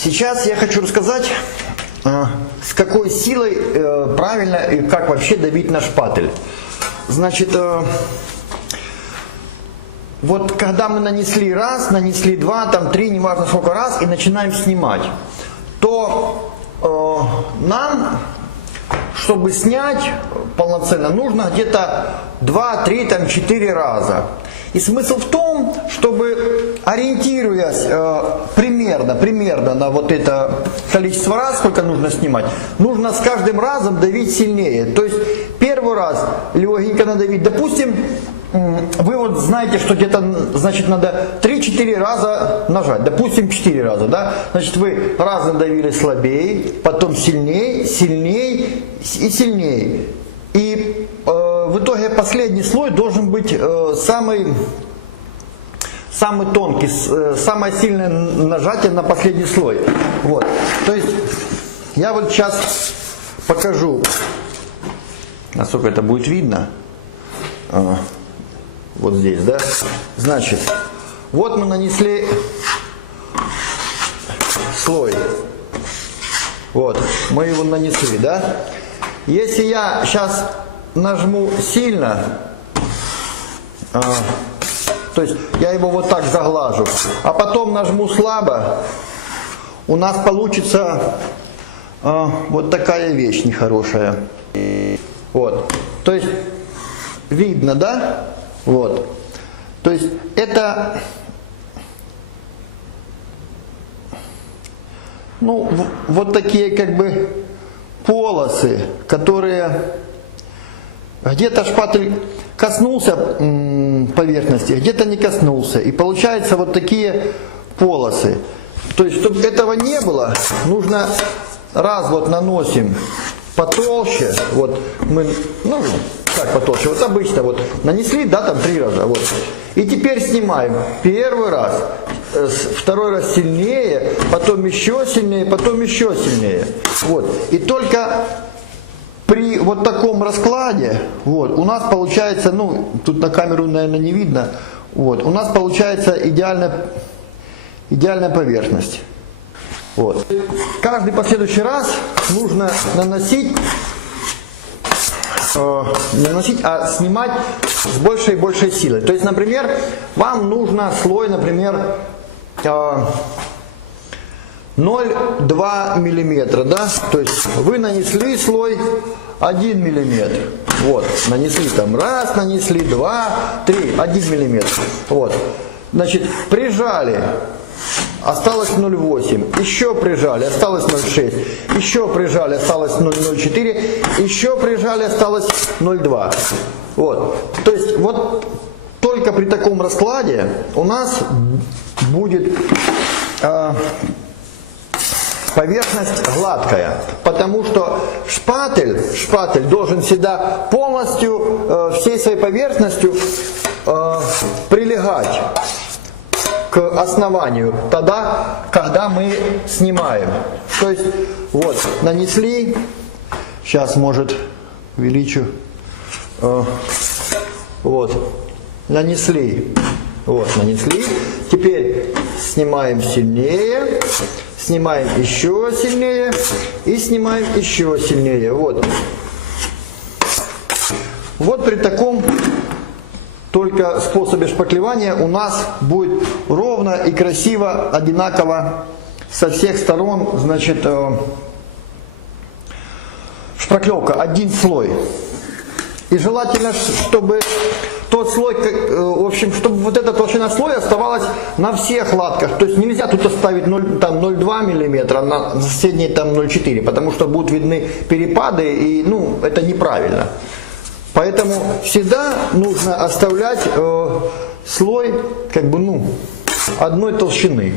Сейчас я хочу рассказать, с какой силой правильно и как вообще давить на шпатель. Значит, вот когда мы нанесли раз, нанесли два, там три, неважно сколько раз, и начинаем снимать, то нам, чтобы снять полноценно, нужно где-то 2, 3, там, 4 раза. И смысл в том, чтобы, ориентируясь примерно на вот это количество раз, сколько нужно снимать, нужно с каждым разом давить сильнее. То есть первый раз легенько надавить, допустим, вы вот знаете, что где-то, значит, надо 3-4 раза нажать, допустим, 4 раза, да? Значит, вы раз надавили слабее, потом сильнее, сильнее и сильнее. И в итоге последний слой должен быть самый тонкий, самое сильное нажатие на последний слой. Вот. То есть я вот сейчас покажу, насколько это будет видно. Вот здесь, да? Значит, вот мы нанесли слой. Вот, мы его нанесли, да? Если я сейчас нажму сильно, то есть я его вот так заглажу, а потом нажму слабо, у нас получится вот такая вещь нехорошая. Вот, то есть видно, да? Вот, то есть это, ну, вот такие как бы полосы, которые где-то шпатель коснулся поверхности, где-то не коснулся. И получается вот такие полосы. То есть, чтобы этого не было, нужно раз вот наносим потолще, вот мы, ну, так потолще, вот обычно вот нанесли, да, там 3 раза, вот. И теперь снимаем первый раз, второй раз сильнее, потом еще сильнее, потом еще сильнее. Вот. И только при вот таком раскладе, вот, у нас получается, ну, тут на камеру, наверное, не видно, вот, у нас получается идеальная поверхность. Вот. Каждый последующий раз нужно наносить, не наносить, а снимать с большей и большей силой. То есть, например, вам нужно слой, например, 0,2 миллиметра, да? То есть вы нанесли слой 1 миллиметр. Вот, нанесли там раз, нанесли 2, 3, 1 миллиметр. Вот, значит, прижали. Осталось 0,8, еще прижали, осталось 0,6, еще прижали, осталось 0,04, еще прижали, осталось 0,2. Вот. То есть вот только при таком раскладе у нас будет поверхность гладкая, потому что шпатель должен всегда полностью, всей своей поверхностью прилегать к основанию, тогда, когда мы снимаем. То есть, вот, нанесли, сейчас, может, увеличу, вот, нанесли, теперь снимаем сильнее, снимаем еще сильнее и снимаем еще сильнее, вот. Вот при таком только способе шпаклевания у нас будет ровно и красиво, одинаково со всех сторон, значит, шпаклевка, один слой. И желательно, чтобы тот слой, в общем, чтобы вот эта толщина слоя оставалась на всех латках. То есть нельзя тут оставить 0,2 мм, а на соседней там 0,4, потому что будут видны перепады, и, ну, это неправильно. Поэтому всегда нужно оставлять слой, как бы, ну, одной толщины.